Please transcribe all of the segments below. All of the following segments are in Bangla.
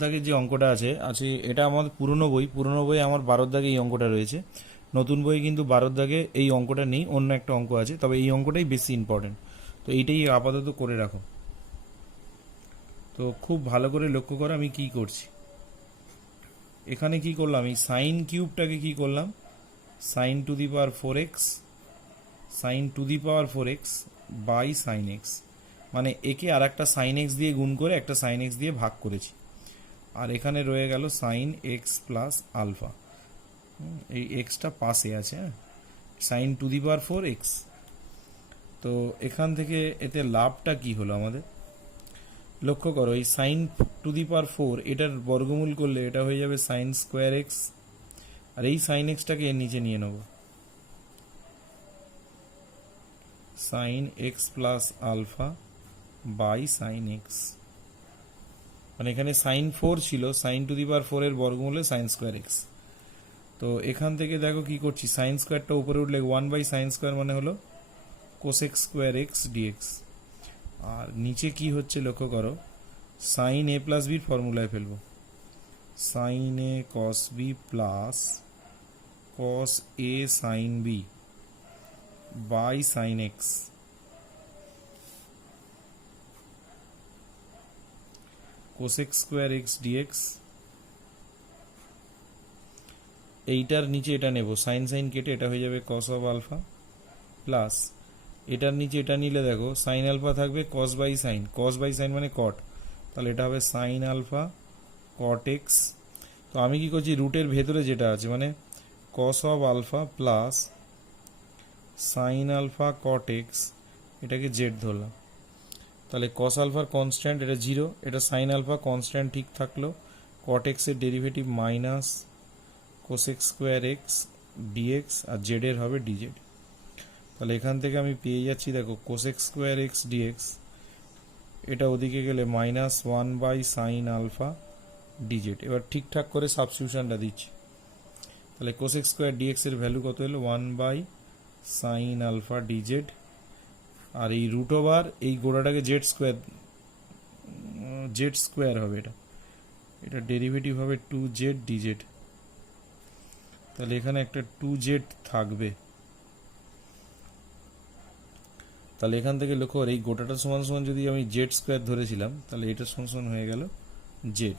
দাগের যে অঙ্কটা আছে আছে এটা আমাদের পুরনো বই আমার 12 দাগে এই অঙ্কটা রয়েছে। নতুন বই কিন্তু 12 দাগে এই অঙ্কটা নেই, অন্য একটা অঙ্ক আছে, তবে এই অঙ্কটাই বেশি ইম্পর্টেন্ট। তো এইটাই আপাতত করে রাখো। তো খুব ভালো করে লক্ষ্য করো আমি কি করছি। এখানে কি করলাম, এই সাইন কিউবটাকে কি করলাম, sine to the power 4x, sine to the power 4x by sine x, মানে একে আর একটা সাইন এক্স দিয়ে গুণ করে একটা সাইন এক্স দিয়ে ভাগ করেছি। আর এখানে রয়ে গেল সাইন এক্স প্লাস আলফা, এই এক্সটা পাশে আছে, হ্যাঁ, sign to the power 4x। তো এখান থেকে এতে লাভটা কি হলো আমাদের, লক্ষ্য করো এই সাইন টু দি পাওয়ার 4 এটার বর্গমূল করলে এটা হয়ে যাবে সাইন স্কোয়ার এক্স, আর এই সাইন এক্সটাকে এর নিচে নিয়ে নেব, sine x plus alpha by sine x. মানে এখানে সাইন 4 ছিল, সাইন টু দি পাওয়ার 4 এর বর্গমূলে সাইন স্কোয়ার এক্স। তো এখান থেকে দেখো কি করছি, সাইন স্কোয়ারটা উপরে উঠলে 1 বাই সাইন স্কোয়ার মানে হলো কোসেক স্কোয়ার এক্স ডিএক্স। আর নিচে কি হচ্ছে লক্ষ্য করো, সাইন এ প্লাস বির ফর্মুলায় ফেলবো, sine A cos B plus cos A sine B by sine x, cosec square x d x. এইটার নিচে এটা নেব, সাইন সাইন কেটে এটা হয়ে যাবে কস অফ আলফা প্লাস এটার নিচে এটা নিলে দেখো সাইন আলফা থাকবে cos by sine, cos by sine মানে কট, তাহলে এটা হবে সাইন আলফা কট এক্স। তো আমি কি করছি, রুটের ভেতরে যেটা আছে মানে cos of alpha plus sine alpha cot x, এটাকে জেড ধরলাম। তাহলে কস আলফার কনস্ট্যান্ট এটা 0, এটা সাইন আলফা কনস্ট্যান্ট ঠিক থাকলো, কট এক্সের derivative minus cosec square x dx, আর জেডের হবে ডিজেড। তাহলে এখান থেকে আমি পেয়ে যাচ্ছি দেখো কোসেক স্কোয়ার এক্স ডিএক্স, এটা ওদিকে গেলে minus 1 by sine alpha d z. এবার ঠিকঠাক করে সাবস্টিটিউশনটা দিচ্ছি, তাহলে কোসেক স্কোয়ার ডিএক্স এর ভ্যালু কত হলো 1 বাই সাইন আলফা ডিজেড, আর এই রুট ওভার এই গোড়াটাকে জেড স্কোয়ার হবে, এটা ডেরিভেটিভ হবে 2z ডিজেড। তাহলে এখানে একটা 2z থাকবে। তাহলে এখান থেকে লক্ষ্য এই গোটাটা সমান সমান যদি আমি জেড স্কোয়ার ধরেছিলাম, তাহলে এটা সমান সমান হয়ে গেল জেড।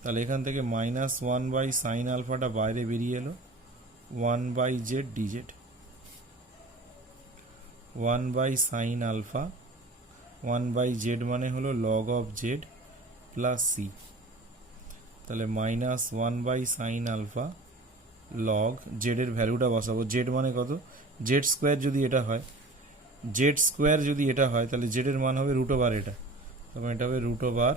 তাহলে এখান থেকে মাইনাস 1 বাই সাইন আলফাটা বাইরে বেরিয়ে এলো, 1 by z dz, 1 by sine alpha 1 by z মানে হলো log of z plus c. তাহলে minus 1 by sine alpha log জেডের ভ্যালুটা বসাবো, জেড মানে কত, জেড স্কোয়ার যদি এটা হয়, জেড স্কোয়ার যদি এটা হয় তাহলে জেডের মান হবে রুট ওভার এটা, তবে এটা হবে root over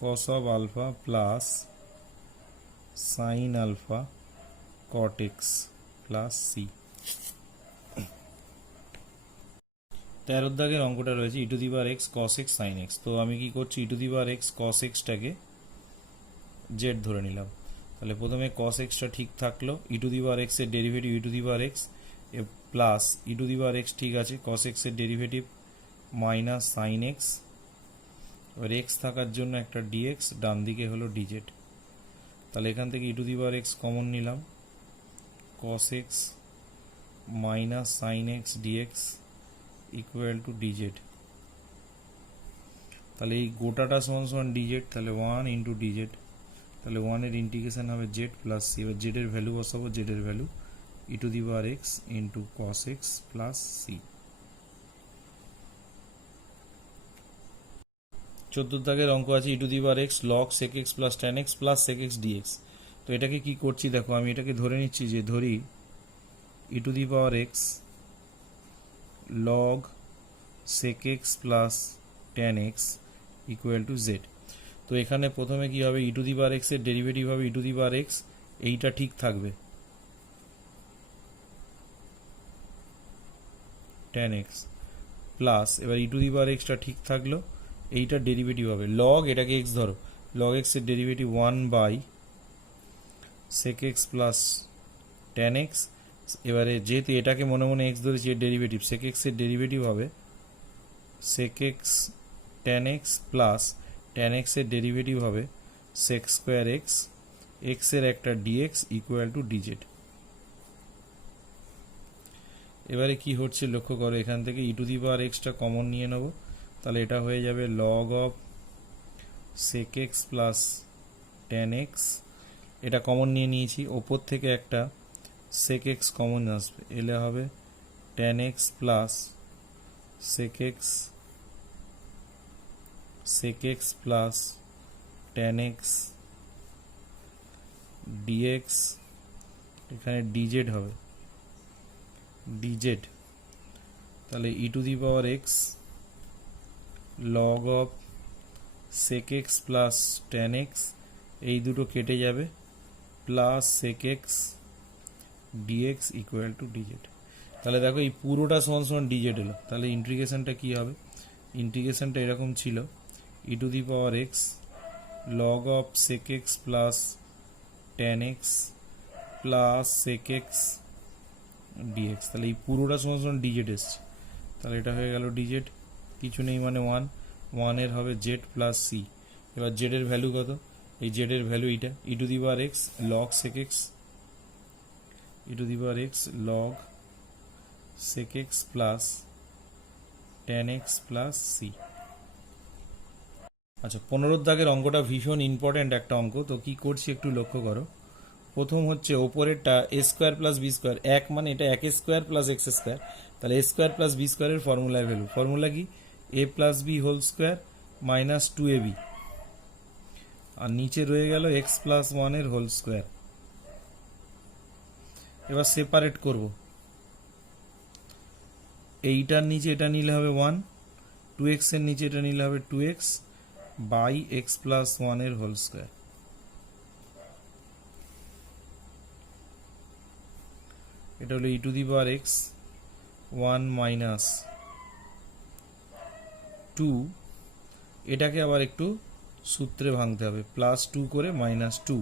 cos of alpha plus sine alpha cot x plus c. 13 দাগের অঙ্কটা রয়েছে e to the power x cos x sine x. তো আমি কি করছি, e to the power x cos এক্সটাকে জেড ধরে নিলাম। তাহলে প্রথমে কস এক্সটা ঠিক থাকলো, e to the power x এর derivative e to the power x plus e to the power x ঠিক আছে, কস এক্স এর ডেরিভেটিভ মাইনাস সাইন এক্স, এবার এক্স থাকার জন্য একটা ডিএক্স, ডান দিকে হলো ডিজেড। তাহলে এখান থেকে e to the power x common নিলাম, cos x minus sine x dx equal to dz. তাহলে এই গোটাটা সমান সমান ডিজেড, তাহলে 1 ইন্টু ডিজেড, তাহলে 1 এর ইন্টিগ্রেশন হবে জেড প্লাস সি। এবার জেডের ভ্যালু বসাবো, জেডের value e to the power x into cos x plus c. 14 দাগের অঙ্ক আছে e to the power x log sec x plus tan x plus sec x dx. তো এটাকে কি করছি দেখো, আমি এটাকে ধরে নিচ্ছি যে ধরি e to the power x log sec x plus tan x equal to z. তো এখানে প্রথমে কি হবে, e to the power x এর ডেরিভেটিভ হবে e to the power x, এইটা ঠিক থাকবে ট্যান এক্স প্লাস, এবার e to the power extra ঠিক থাকলো, এইটার ডেরিভেটিভ হবে লগ, এটাকে এক্স ধরো, লগ এক্স এর derivative 1 by sec x plus tan x. এবারে যেহেতু এটাকে মনে মনে এক্স ধরেছি, এর ডেরিভেটিভ সেক এক্স এর ডেরিভেটিভ হবে sec x tan x plus tan x এর ডেরিভেটিভ হবে sec স্কোয়ার এক্স, এক্স এর একটা dx ইকুয়াল টু dz। এবারে কি হচ্ছে লক্ষ্য করো, এখান থেকে ই টু দি পাওয়ার এক্সটা কমন নিয়ে নেব, তাহলে এটা হয়ে যাবে log of sec x plus tan x, এটা কমন নিয়ে নিয়েছি, ওপর থেকে একটা sec x কমন আসবে, এলে হবে tan x plus sec x plus tan x dx, এখানে dz হবে dz, তাহলে e to the power x log of sec x plus tan x, এই দুটো কেটে যাবে, plus sec x dx equal to dz। তাহলে দেখো এই পুরোটা সমান সমান dz এলো, তাহলে ইন্টিগ্রেশনটা কি হবে, ইন্টিগ্রেশনটা এরকম ছিল e to the power x log of sec x plus tan x plus sec x dx, তাহলে এই পুরোটা সমান সমান dz এসছে, তাহলে এটা হয়ে গেল dz, কিছু নেই মানে 1 এর হবে z প্লাস c। এবার z এর ভ্যালু কত, এই z এর ভ্যালু এইটা e to the power x log sec x, e to the power x log sec x plus tan x plus c। আচ্ছা, 15 দাগের অঙ্কটা ভীষণ ইম্পর্ট্যান্ট একটা অঙ্ক, তো কি করছি একটু লক্ষ্য করো। প্রথম হচ্ছে ওপরেরটা এ স্কোয়ার প্লাস বি স্কোয়ার, এক মানে এটা এক স্কোয়ার প্লাস এক্স স্কোয়ার, তাহলে এ স্কোয়ার প্লাস বি স্কোয়ারের ফর্মুলার ভ্যালু, ফর্মুলা কি a plus b whole square minus 2ab, আর নিচে রয়ে গেল এক্স প্লাস 1 এর হোল স্কোয়ার। এবার সেপারেট করব, এইটার নিচে এটা নিলে হবে 1, 2x এর নিচে এটা নিলে হবে 2x বাই এক্স প্লাস 1 এর হোল স্কোয়ার। এটা হলো e to the power x 1 minus 2, এটাকে আবার একটু সূত্রে ভাঙতে হবে, প্লাস 2 করে মাইনাস 2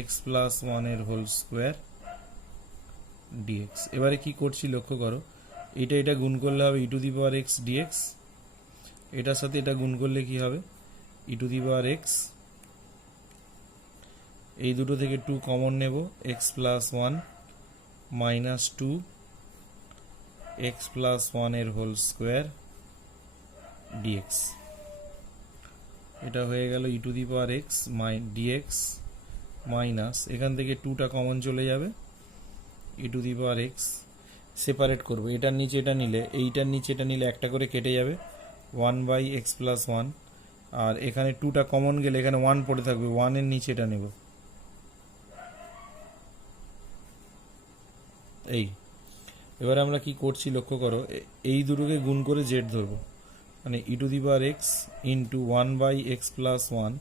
এক্স প্লাস 1 এর হোল স্কোয়ার ডিএক্স। এবারে কি করছি লক্ষ্য করো, এটা গুণ করলে হবে e to the power x dx, এটার সাথে এটা গুণ করলে কি হবে e to the power x, এই দুটো থেকে 2 কমন নেব, x plus 1 minus 2 x plus 1 এর হোল স্কোয়ার ডিএক্স। এটা হয়ে গেল e to the power x dx minus, এখান থেকে 2টা কমন চলে যাবে, e to the power x separate করবো, এটার নিচে এটা নিলে এইটার নিচে এটা নিলে একটা করে কেটে যাবে 1 বাই এক্স প্লাস 1, আর এখানে 2টা কমন গেলে এখানে 1 পড়ে থাকবে, 1 এর নিচে এটা নেব, এই। এবারে আমরা কি করছি লক্ষ্য করো, এই দুটোকে গুণ করে জেড ধরবো, মানে e to the power x into 1 by x plus 1,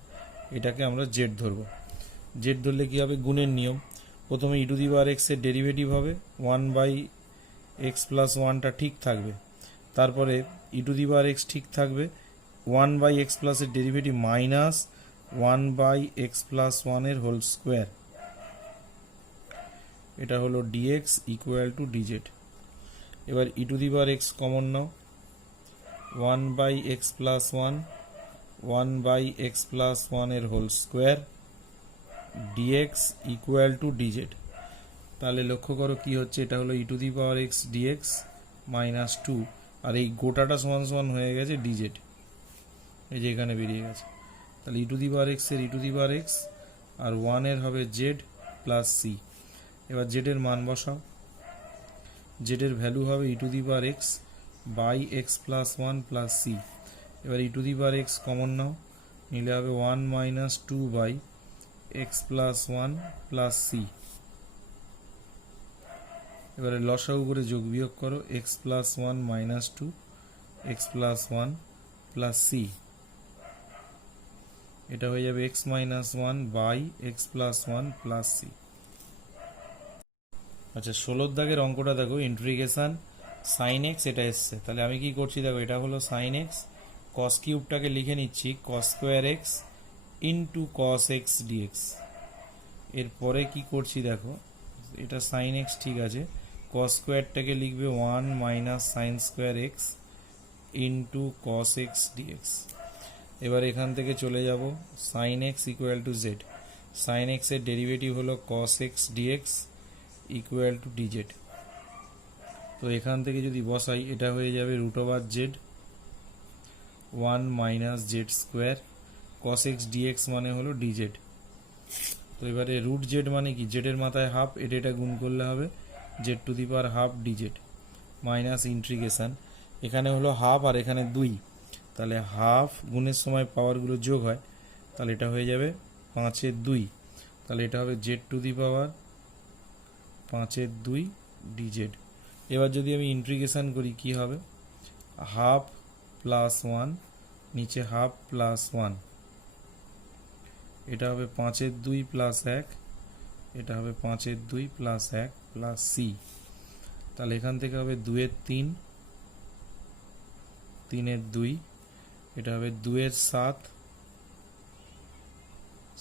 এটাকে আমরা জেড ধরবো। জেড ধরলে কি হবে, গুণের নিয়ম, প্রথমে ই টু দি পাওয়ার এক্স এর ডেরিভেটিভ হবে 1 বাই এক্স প্লাস 1টা ঠিক থাকবে, তারপরে ই টু দি পাওয়ার এক্স ঠিক থাকবে, 1 বাই এক্স প্লাস এর derivative minus 1 by x plus 1 এর হোল স্কোয়ার, এটা হলো ডিএক্স ইকুয়াল টু ডিজেড। এবার e to the power x common নাও, 1 by x plus 1 by x plus 1 এর whole square dx equal to dz. তাহলে লক্ষ্য করো কি হচ্ছে, এটা হলো e to the power x dx minus 2, আর এই গোটাটা সমান সমান হয়ে গেছে ডিজেড, এই যে এখানে বেরিয়ে গেছে, তাহলে e to the power x এর ই টু দি পাওয়ার এক্স আর 1 এর হবে জেড প্লাস সি। এবার জেড এর মান বসাও, জেড এর ভ্যালু হবে e to the power x by x plus 1 plus c. এবার e to the power x common নাও, নিলে হবে 1 minus 2 by x plus 1 plus c. এবারে লসাগু করে যোগ বিয়োগ করো, x plus 1 minus 2 x plus 1 plus c, এটা হয়ে যাবে x minus 1 by x plus 1 plus C. আচ্ছা, 16 দাগের অঙ্কটা দেখো, ইন্টিগ্রেশন সাইন এক্স এটা এসছে, তাহলে আমি কি করছি দেখো, এটা হলো সাইন এক্স, কস কিউবটাকে লিখে নিচ্ছি cos square x into cos x dx. এরপরে কি করছি দেখো, এটা সাইন এক্স ঠিক আছে, কস স্কোয়ারটাকে লিখবে 1 minus sine square x into cos x dx. এবার এখান থেকে চলে যাব sine x equal to z. Sine এক্সের ডেরিভেটিভ হলো cos x dx equal to dz. তো এখান থেকে যদি বসাই এটা হয়ে যাবে root over z 1 minus z square, cos x dx মানে হলো ডিজেড। তো এবারে রুট জেড মানে কি, জেডের মাথায় হাফ, এটা গুণ করলে হবে Z two the power half DZ minus integration, এখানে হলো হাফ আর এখানে 2, তাহলে হাফ গুণের সময় পাওয়ারগুলো যোগ হয়, তাহলে এটা হয়ে যাবে 5/2, তাহলে এটা হবে Z two the power 5/2 DZ. এবার যদি আমি ইন্টিগ্রেশন করি কি হবে, হাফ প্লাস 1 নিচে হাফ প্লাস 1, এটা হবে 5/2 প্লাস 1, এটা হবে 5/2 প্লাস 1 প্লাস সি, তাহলে এখান থেকে হবে 2/3, 3/2, এটা হবে 2/7,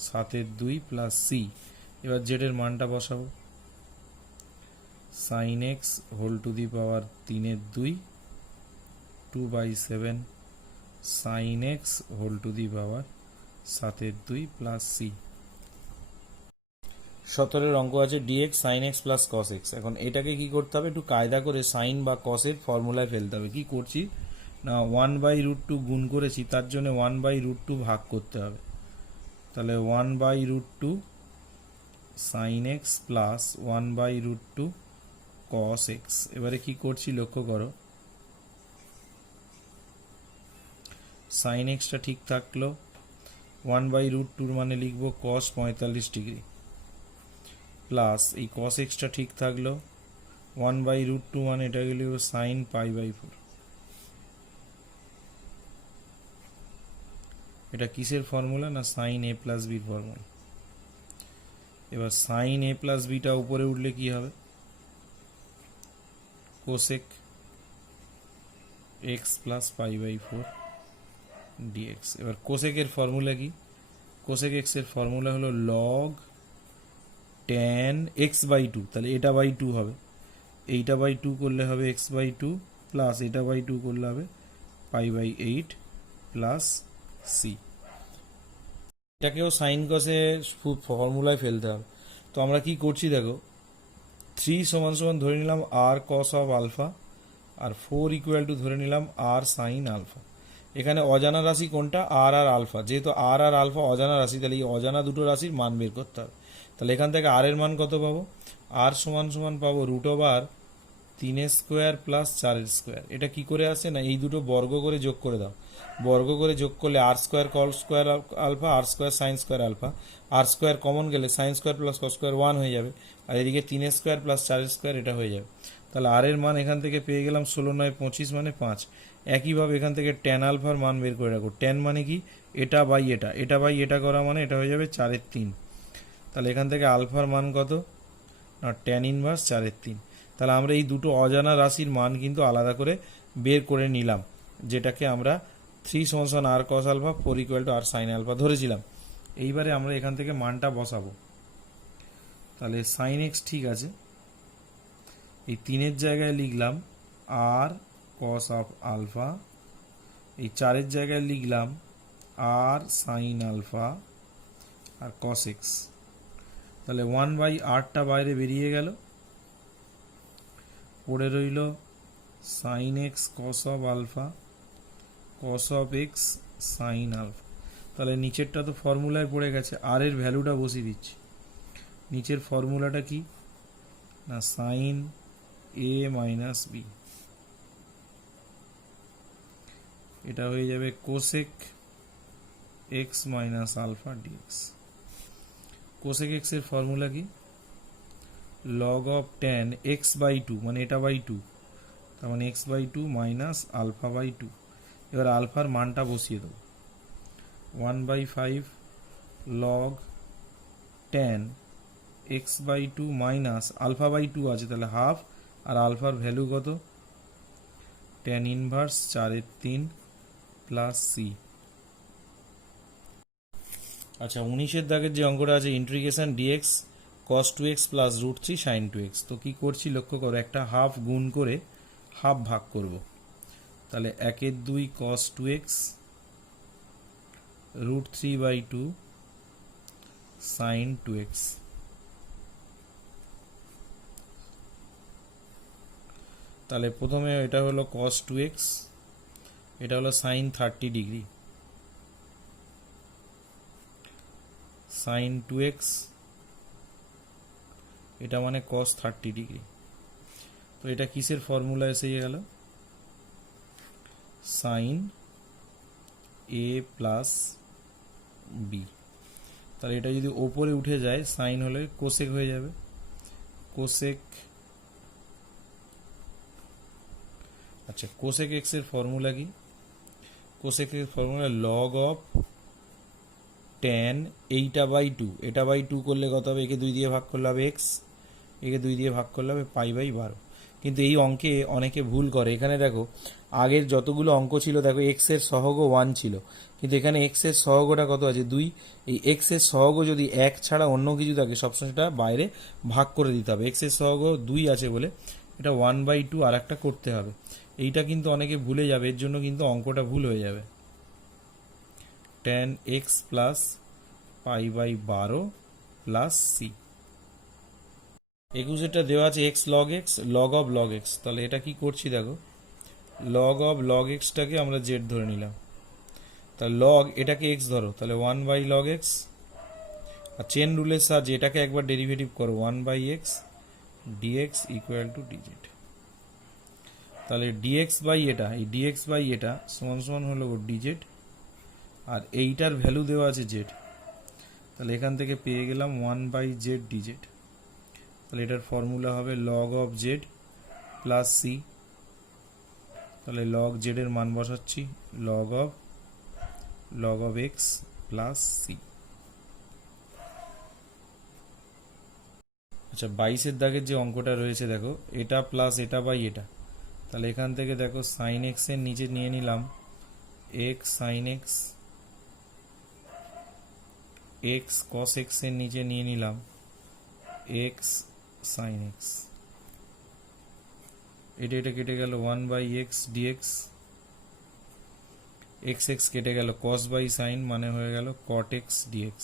7/2 প্লাস সি। এবার জেডের মানটা বসাবো, sine x whole to the power 3/2 2/7 sine x whole to the power 7/2 plus c. 17 অঙ্ক আছে dx sine x plus cos x. এখন এটাকে কি করতে হবে, একটু কায়দা করে সাইন বা কসের ফর্মুলায় ফেলতে হবে। কি করছি না, 1/√2 গুণ করেছি, তার জন্য 1/√2 ভাগ করতে হবে, তাহলে 1/√2 sign x plus 1/√2 cos x. এবারে কি করছি লক্ষ্য করো, সাইন এক্সটা ঠিক থাকলো, 1/√2 মানে লিখবো কস 45 ডিগ্রি, প্লাস এই কস এক্সটা ঠিক থাকলো, 1/√2 মানে এটাকে লিখবো সাইন π/4। এটা কিসের ফর্মুলা না, সাইন এ প্লাস বির ফর্মুলা। এবার সাইন এ প্লাস বিটা উপরে উঠলে কি হবে, কোসেক এক্স প্লাস π/4 ডিএক্স। এবার কোসেকের ফর্মুলা কি, কোসেক এক্স এর ফর্মুলা হলো লগ tan x/2, তাহলে এটা বাই 2 হবে, এইটা বাই 2 করলে হবে x/2 প্লাস এটা বাই 2 করলে হবে π/8 প্লাস সি। এটাকেও সাইন কসে ফর্মুলায় ফেলতে হবে। তো আমরা কি করছি দেখো, 3 = ধরে নিলাম আর কস অফ আলফা, আর 4 = ধরে নিলাম আর সাইন আলফা। এখানে অজানা রাশি কোনটা, আর আর আলফা, যেহেতু আর আর আলফা অজানা রাশি, তাহলে এই অজানা দুটো রাশির মান বের করতে হবে। তাহলে এখান থেকে আর এর মান কত পাবো, আর সমান পাবো রুট ওভার 3² প্লাস 4²। এটা কি করে আসে না, এই দুটো বর্গ করে যোগ করে দাও, বর্গ করে যোগ করলে r² cos square alpha, r² sin square alpha, r² common গেলে sin square plus cos square 1 হয়ে যাবে, আর এদিকে 3² প্লাস 4² এটা হয়ে যাবে। তাহলে আর এর মান এখান থেকে পেয়ে গেলাম 16×9 = 25 মানে 5। একইভাবে এখান থেকে ট্যান আলফার মান বের করে রাখো, ট্যান মানে কি, এটা বাই এটা, এটা বাই এটা করা মানে এটা হয়ে যাবে 4/3। তাহলে এখান থেকে আলফার মান কত না, ট্যান ইনভার্স 4/3। তাহলে আমরা এই দুটো অজানা রাশির মান কিন্তু আলাদা করে বের করে নিলাম, যেটাকে আমরা 3 = r cos alpha 4 = r sin alpha ধরেছিলাম। এইবারে আমরা এখান থেকে মানটা বসাবো, তাহলে সাইন এক্স ঠিক আছে, এই 3-এর জায়গায় লিখলাম আর কস অফ আলফা, এই 4-এর জায়গায় লিখলাম r sine alpha r cos x. তাহলে 1/8টা বাইরে বেরিয়ে গেল, পড়ে রইল sine x cos of alpha cos of x sine alpha. তাহলে নিচেরটা তো ফর্মুলায় পড়ে গেছে, আর এর ভ্যালুটা বসিয়ে দিচ্ছি। নিচের ফর্মুলাটা কি না, সাইন এ মাইনাস বি, এটা হয়ে যাবে cosec x minus alpha dx. Cosec x এর ফর্মুলা কি, লগ অফ ট্যান x/2 মানে এটা বাই 2, তার মানে x/2 মাইনাস আলফা/2। এবার আলফার মানটা বসিয়ে দেবো, 1/5 লগ ট্যান x/2 মাইনাস আলফা/2 আছে, তাহলে হাফ, আর আলফার ভ্যালু কত, ট্যান ইনভার্স 4/3 প্লাস সি। আচ্ছা 19-এর দাগের যে অঙ্কটা আছে, integration dx cos 2x plus √3 sin 2x। তো কি করছি লক্ষ্য করো, একটা হাফ গুণ করে হাফ ভাগ করব, তাহলে 1/2 cos 2x √3/2 sin 2x। তাহলে প্রথমে এটা হলো cos 2x, এটা হলো sin 30 ডিগ্রি, sin 2x এটা মানে cos 30 ডিগ্রি। তো এটা কিসের ফর্মুলা এসে গেল? sin a plus b। তাহলে এটা যদি ওপরে উঠে যায় সাইন হলে কোসেক হয়ে যাবে, কোসেক। আচ্ছা, কোসেক এক্স এর ফর্মুলা কি? কোসেক এর ফর্মুলা লগ অফ tan এইটা বাই 2, এটা বাই 2 করলে কত হবে? একে 2 দিয়ে ভাগ করলে হবে এক্স, একে 2 দিয়ে ভাগ করলে হবে π/12। কিন্তু এই অঙ্কে অনেকে ভুল করে। এখানে দেখো আগের যতগুলো অঙ্ক ছিল, দেখো এক্স এর সহগ 1 ছিল, কিন্তু এখানে এক্স এর সহগটা কত আছে? 2। এই এক্স এর সহগ যদি 1 ছাড়া অন্য কিছু থাকে সবসময় সেটা বাইরে ভাগ করে দিতে হবে। এক্স এর সহগ 2 আছে বলে এটা 1/2 আর একটা করতে হবে। এইটা কিন্তু অনেকে ভুলে যাবে, এর জন্য কিন্তু অঙ্কটা ভুল হয়ে যাবে। tan x প্লাস π/12 প্লাস সি। 21-টা দেওয়া আছে x log x, log of log x। তাহলে এটা কি করছি দেখো, log of log x টাকে আমরা z ধরে নিলাম, তাহলে log এটাকে x ধরো, তাহলে 1/log x, আর চেন রুলের সাহায্যে এটাকে একবার ডেরিভেটিভ করো 1/x dx equal to dz। তাহলে dx বাই এটা, এই dx বাই এটা সমান সমান হলো dz, আর এইটার ভ্যালু দেওয়া আছে z। তাহলে এখান থেকে পেয়ে গেলাম 1/z dz। তাহলে এটার ফর্মুলা হবে log of z plus c। তাহলে log z এর মান বসাচ্ছি, log of x plus c। আচ্ছা, 22-এর দাগের যে অঙ্কটা রয়েছে দেখো, এটা প্লাস এটা বাই এটা। তাহলে এখান থেকে দেখো সাইন এক্স এর নিচে নিয়ে নিলাম x sine x, x cos x এর নিচে নিয়ে নিলাম এক্স সাইন এক্স। এটা কেটে গেল 1/x dx, এক্স এক্স কেটে গেল, কস বাই সাইন মানে হয়ে গেল কট এক্স dx।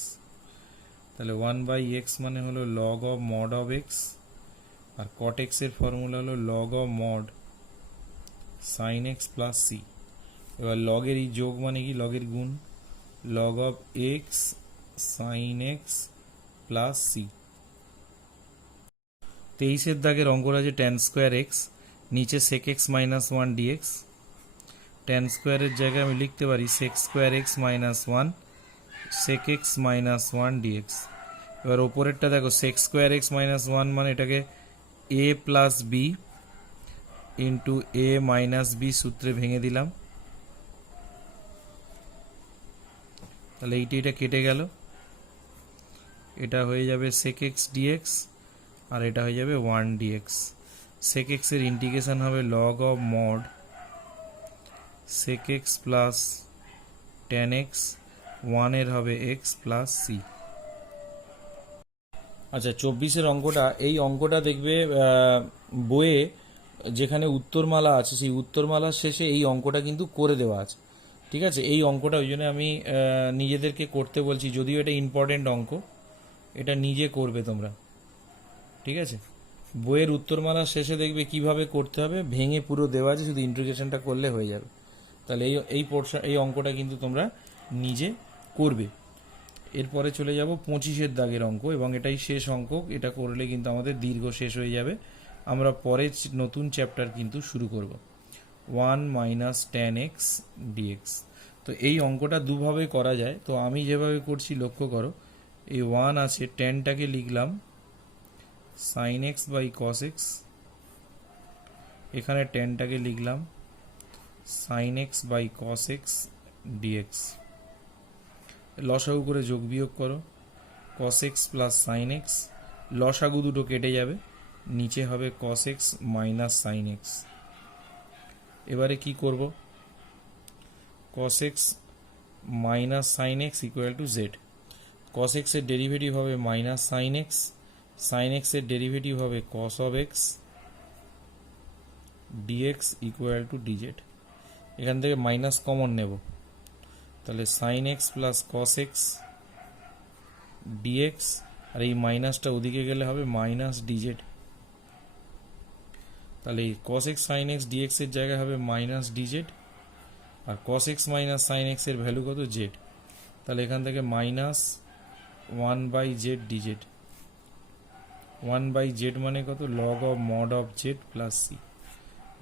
তাহলে 1/x মানে হলো log of mod of x, আর cot x এর ফর্মুলা হলো log of mod sin x plus c। এবার log এর এই যোগ মানে কি? log এর গুণ, log of x sin x plus c। 23-এর দাগের অঙ্কটা আছে tan স্কোয়ার x, নিচে sec x minus 1 dx। tan স্কোয়ারের জায়গায় আমি লিখতে পারি sec square x minus 1 sec x minus 1 dx। এবার ওপরেরটা দেখো sec স্কোয়ার x মাইনাস 1 মানে এটাকে a plus b into a minus b সূত্রে ভেঙে দিলাম। তাহলে এইটা কেটে গেল, এটা হয়ে যাবে sec x dx, আর এটা হয়ে যাবে 1 dx। sec x এর ইন্টিগ্রেশন হবে log of mod sec x plus tan x, 1 এর হবে x প্লাস c। আচ্ছা, 24-এর অঙ্কটা, এই অঙ্কটা দেখবে বইয়ে যেখানে উত্তরমালা আছে সেই উত্তরমালার শেষে এই অঙ্কটা কিন্তু করে দেওয়া আছে। ঠিক আছে, এই অঙ্কটা ওই জন্য আমি নিজেদেরকে করতে বলছি, যদিও এটা ইম্পর্টেন্ট অঙ্ক, এটা নিজে করবে তোমরা। ঠিক আছে, বইয়ের উত্তরমালার শেষে দেখবে কিভাবে করতে হবে, ভেঙে পুরো দেওয়া আছে, শুধু ইন্টিগ্রেশনটা করলে হয়ে যাবে। তাহলে এই অঙ্কটা কিন্তু তোমরা নিজে করবে। এরপরে চলে যাব 25-এর দাগের অঙ্ক, এবং এটাই শেষ অঙ্ক। এটা করলে কিন্তু আমাদের দীর্ঘ শেষ হয়ে যাবে, আমরা পরে নতুন চ্যাপ্টার কিন্তু শুরু করব। 1 মাইনাস tan x dx। তো এই অঙ্কটা দুভাবে করা যায়, তো আমি যেভাবে করছি লক্ষ্য করো। এই 1 আছে, ট্যানটাকে লিখলাম sin x by cos x, এখানে ট্যানটাকে লিখলাম sin x by cos x dx। লসাগু করে যোগ বিয়োগ করো, cos x plus sin x, লসাগু দুটো কেটে যাবে, নিচে হবে cos x minus sin x। এবারে কি করব? cos x minus sin x equal to z। cos x এর ডেরিভেটিভ হবে minus sin x, sin x এর ডেরিভেটিভ হবে cos of x dx equal to dz। এখান থেকে মাইনাস কমন নেব, তাহলে sine x plus cos x dx, আর এই মাইনাসটা ওদিকে গেলে হবে মাইনাস ডিজেড। তাহলে এই cos x sine x dx এর জায়গায় হবে মাইনাস ডিজেড, আর cos x minus sine x এর ভ্যালু কত, জেড। তাহলে এখান থেকে মাইনাস 1/z ডিজেড। 1/z মানে কত, log of mod of z plus c.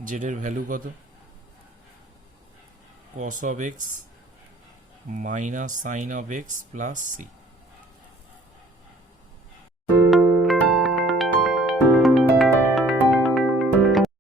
জেডের ভ্যালু কত, cos of x minus sine of x plus C.